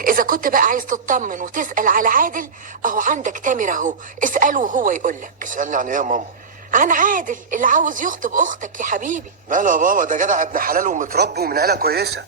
إذا كنت بقى عايز تطمن وتسأل على عادل، أهو عندك تامر أهو، اسأله وهو يقولك. اسألني عن إيه يا ماما؟ عن عادل اللي عاوز يخطب أختك يا حبيبي. ماله يا بابا؟ ده جدع ابن حلال ومتربي ومن عيلة كويسة.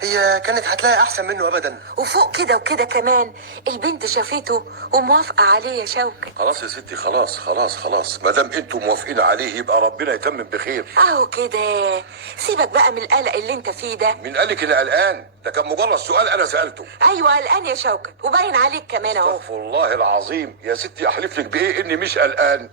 هي كانت هتلاقي أحسن منه أبدا. وفوق كده وكده كمان البنت شافته وموافقة عليه يا شوكت. خلاص يا ستي، خلاص خلاص خلاص، ما دام انتوا موافقين عليه يبقى ربنا يتمم بخير. أهو كده، سيبك بقى من القلق اللي أنت فيه ده. مين قالك اني قلقان؟ ده كان مجرد سؤال انا سالته. أيوة قلقان يا شوكت، وباين عليك كمان أهو. استغفر الله العظيم يا ستي، احلف لك بايه اني مش قلقان،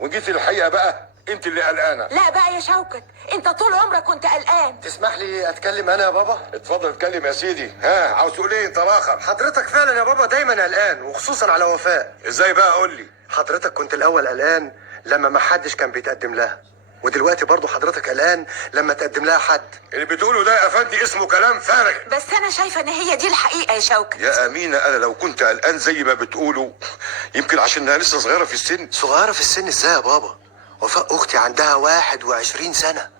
وجيت الحقيقه بقى انت اللي قلقانه. لا بقى يا شوكت، أنت طول عمرك كنت قلقان. تسمح لي أتكلم أنا يا بابا؟ اتفضل اتكلم يا سيدي. ها، عاوز تقول ايه انت الاخر؟ حضرتك فعلا يا بابا دايما قلقان، وخصوصا على وفاء. ازاي بقى؟ قول لي. حضرتك كنت الأول قلقان لما ما حدش كان بيتقدم لها، ودلوقتي برضو حضرتك قلقان لما تقدم لها حد. اللي بتقوله ده يا افندي اسمه كلام فارغ. بس أنا شايفة إن هي دي الحقيقة يا شوكت. يا امينه، انا لو كنت قلقان زي ما بتقولوا يمكن عشانها لسه صغيره في السن. صغيرة في السن ازاي يا بابا؟ وفاء أختي عندها 21 سنة.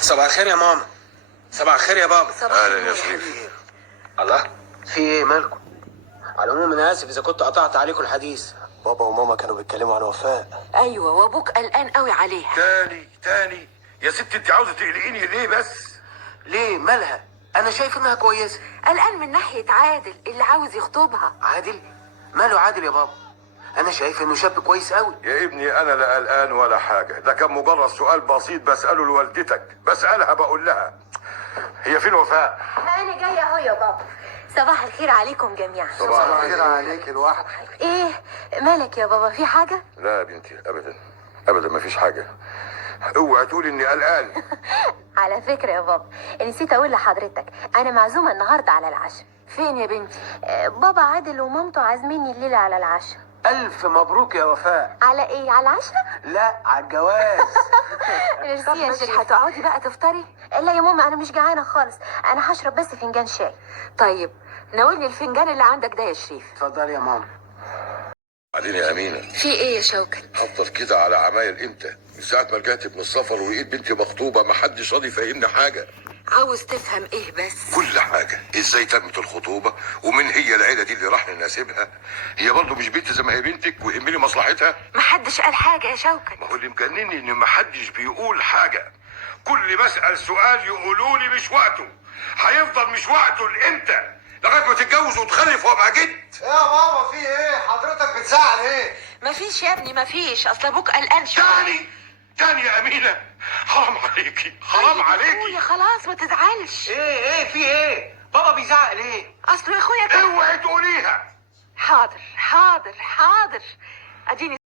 صباح الخير يا ماما. صباح الخير يا بابا. صباح اهلا النور يا شريف. حبيبي. الله، في ايه مالكم؟ على العموم انا اسف اذا كنت قطعت عليكم الحديث. بابا وماما كانوا بيتكلموا عن وفاء. أيوة، وأبوك قلقان قوي عليها. تاني يا ستي، انت عاوزه تقلقيني ليه بس؟ ليه مالها؟ انا شايف انها كويسه. قلقان من ناحية عادل اللي عاوز يخطبها. عادل؟ ماله عادل يا بابا؟ انا شايف انه شاب كويس قوي. يا ابني انا لا قلقان ولا حاجه، ده كان مجرد سؤال بسيط بساله لوالدتك، بسالها بقول لها هي فين وفاء. أنا جاية أهو يا بابا. صباح الخير عليكم جميعا. صباح الخير عليك لوحدك. إيه مالك يا بابا، في حاجة؟ لا يا بنتي، ابدا ابدا ما فيش حاجه. اوعي تقولي اني قلقان. على فكرة يا بابا، نسيت أقول لحضرتك أنا معزومة النهاردة على العشاء. فين يا بنتي؟ بابا عادل ومامته عازميني الليلة على العشاء. الف مبروك يا وفاء. على إيه؟ على العشاء؟ لا، على الجواز. ميرسي يا مش شريف. هتقعدي بقى تفطري؟ لا يا ماما، أنا مش جعانة خالص، أنا هشرب بس فنجان شاي. طيب ناولني الفنجان اللي عندك ده يا شريف. اتفضل يا ماما. بعدين يا امينه، في ايه يا شوكت؟ هفضل كده على عمايل امتى؟ من ساعه ما رجعت من السفر ولقيت بنتي مخطوبه ما حدش راضي يفهمني حاجه. عاوز تفهم ايه بس؟ كل حاجه، ازاي تمت الخطوبه ومين هي العيله دي اللي راح نناسبها. هي برضه مش بنتي زي ما هي بنتك ويهمني مصلحتها. محدش قال حاجة يا شوكت. ما هو اللي مجنني ان ما حدش بيقول حاجه. كل ما اسال سؤال يقولوا لي مش وقته. هيفضل مش وقته لامتى؟ لغايه ما تتجوز وتخلف وابقى جد. يا بابا في ايه؟ حضرتك بتزعل ايه؟ مفيش يا ابني مفيش، اصل ابوك قلقان شوية. تاني يا امينه، حرام عليكي حرام عليكي. اخويا خلاص ما تزعلش. ايه في ايه؟ بابا بيزعق ليه؟ اصله يا اخويا اوعي تقوليها. حاضر حاضر حاضر، اديني